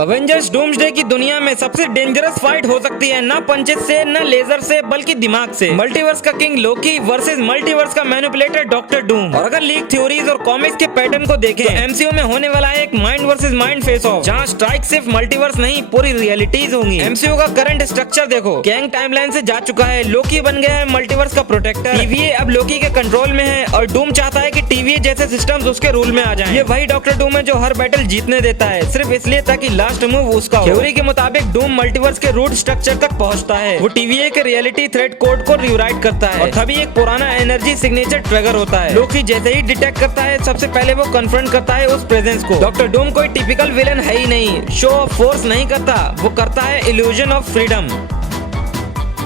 Avengers doomsday की दुनिया में सबसे डेंजरस फाइट हो सकती है ना पंचेस से न लेजर से बल्कि दिमाग से। मल्टीवर्स का किंग लोकी वर्सेस मल्टीवर्स का मैनिपुलेटर डॉक्टर डूम। और अगर लीक थ्योरीज और कॉमिक्स के पैटर्न को देखें तो एमसीयू में होने वाला है एक mind versus mind face of, जहां स्ट्राइक सिर्फ मल्टीवर्स नहीं पूरी रियलिटीज होंगी। एमसीयू का करंट स्ट्रक्चर देखो, कैंग टाइमलाइन से जा चुका है, लोकी बन गया है मल्टीवर्स का प्रोटेक्टर, टीवीए अब लोकी के कंट्रोल में है और डूम चाहता है कि टीवीए जैसे सिस्टम्स उसके रूल में आ जाएं। ये वही डॉक्टर डूम है जो हर बैटल जीतने देता है सिर्फ इसलिए ताकि लास्ट मूव उसका हो। थ्योरी के मुताबिक डूम मल्टीवर्स के रूट स्ट्रक्चर तक पहुंचता है। वो टीवीए के रियलिटी थ्रेड कोड को रिराइट करता है और तभी एक पुराना एनर्जी सिग्नेचर ट्रिगर होता है। लोकी जैसे ही डिटेक्ट करता है सबसे पहले वो कन्फ्रंट करता है उस प्रेजेंस को। डॉक्टर डूम कोई टिपिकल विलन है ही नहीं, शो ऑफ फोर्स नहीं करता, वो करता है इल्यूजन ऑफ फ्रीडम।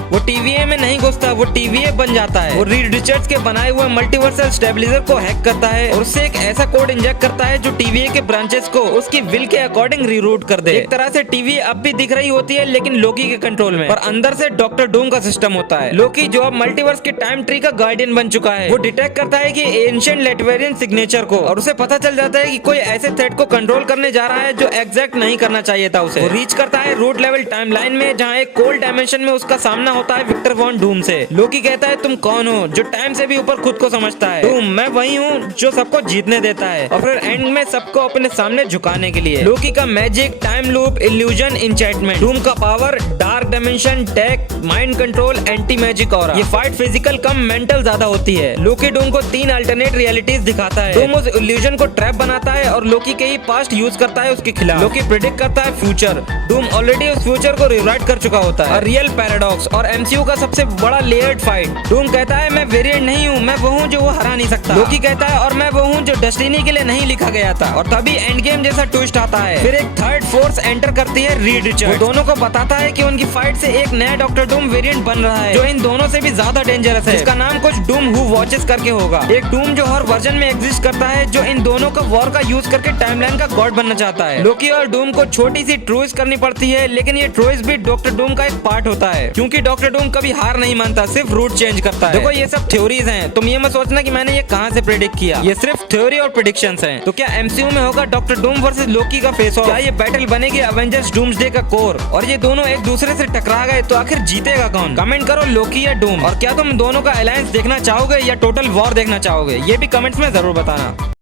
वो टीवीए में नहीं घुसता, वो टीवीए बन जाता है। वो रीड रिचर्ड्स के बनाए हुए मल्टीवर्सल स्टेबलाइजर को हैक करता है और उससे एक ऐसा कोड इंजेक्ट करता है जो टीवीए के ब्रांचेस को उसकी विल के अकॉर्डिंग रीरूट कर दे। एक तरह से टीवीए अब भी दिख रही होती है लेकिन लोकी के कंट्रोल में, और अंदर से डॉक्टर डूम का सिस्टम होता है। लोकी जो अब मल्टीवर्स के टाइम ट्री का गार्डियन बन चुका है, वो डिटेक्ट करता है कि एंशिएंट लेटवेरियन सिग्नेचर को, और उसे पता चल जाता है कि कोई ऐसे थ्रेट को कंट्रोल करने जा रहा है जो एग्जैक्ट नहीं करना चाहिए था उसे। वो रीच करता है रूट लेवल टाइमलाइन में जहाँ एक कोल्ड डायमेंशन में उसका सामना होता है विक्टर वॉन डूम से। लोकी कहता है तुम कौन हो जो टाइम से भी ऊपर खुद को समझता है। डूम मैं वही हूँ जो सबको जीतने देता है और फिर एंड में सबको अपने सामने झुकाने के लिए। लोकी का magic, time loop, illusion, enchantment. Doom का power, dark dimension, tech, mind control, anti magic aura. ये फाइट फिजिकल कम मेंटल ज्यादा होती है। लोकी डूम को 3 अल्टरनेट रियलिटीज दिखाता है। डूम उस इल्यूजन को ट्रैप बनाता है और लोकी के ही पास्ट यूज करता है उसके खिलाफ। लोकी प्रेडिक्ट करता है फ्यूचर, डूम ऑलरेडी उस फ्यूचर को रिराइट कर चुका होता है। रियल पैराडॉक्स और एमसीयू का सबसे बड़ा लेयर्ड फाइट। डूम कहता है मैं वेरिएंट नहीं हूँ, मैं वो हूँ जो वो हरा नहीं सकता। लोकी कहता है और मैं वो हूँ जो डेस्टिनी के लिए नहीं लिखा गया था। और तभी एंड गेम जैसा ट्विस्ट आता है। फिर एक थर्ड फोर्स एंटर करती है, रीड रिचर्ड्स। वो दोनों को बताता है कि उनकी फाइट से एक नया डॉक्टर डूम वेरिएंट बन रहा है जो इन दोनों से भी ज्यादा डेंजरस है। इसका नाम कुछ डूम हु वॉचेस करके होगा। एक डूम जो हर वर्जन में एग्जिस्ट करता है, जो इन दोनों का वॉर का यूज करके टाइमलाइन का गॉड बनना चाहता है। लोकी और डूम को छोटी सी ट्रूइस करनी पड़ती है, लेकिन ये ट्रूइस भी डॉक्टर डूम का एक पार्ट होता है, क्योंकि डॉक्टर डूम कभी हार नहीं मानता, सिर्फ रूट चेंज करता है। देखो ये सब थ्योरीज हैं, तुम ये मत सोचना कि मैंने ये कहां से प्रेडिक्ट किया, ये सिर्फ थ्योरी और प्रेडिक्शंस हैं। तो क्या एमसीयू में होगा डॉक्टर डूम वर्सेस लोकी का फेस ऑफ? क्या ये बैटल बनेगी अवेंजर्स डूम्सडे का कोर? और ये दोनों एक दूसरे से टकरा गए तो आखिर जीतेगा कौन? कमेंट करो लोकी या डूम। और क्या तुम दोनों का अलायंस देखना चाहोगे या टोटल वॉर देखना चाहोगे? ये भी कमेंट्स में जरूर बताना।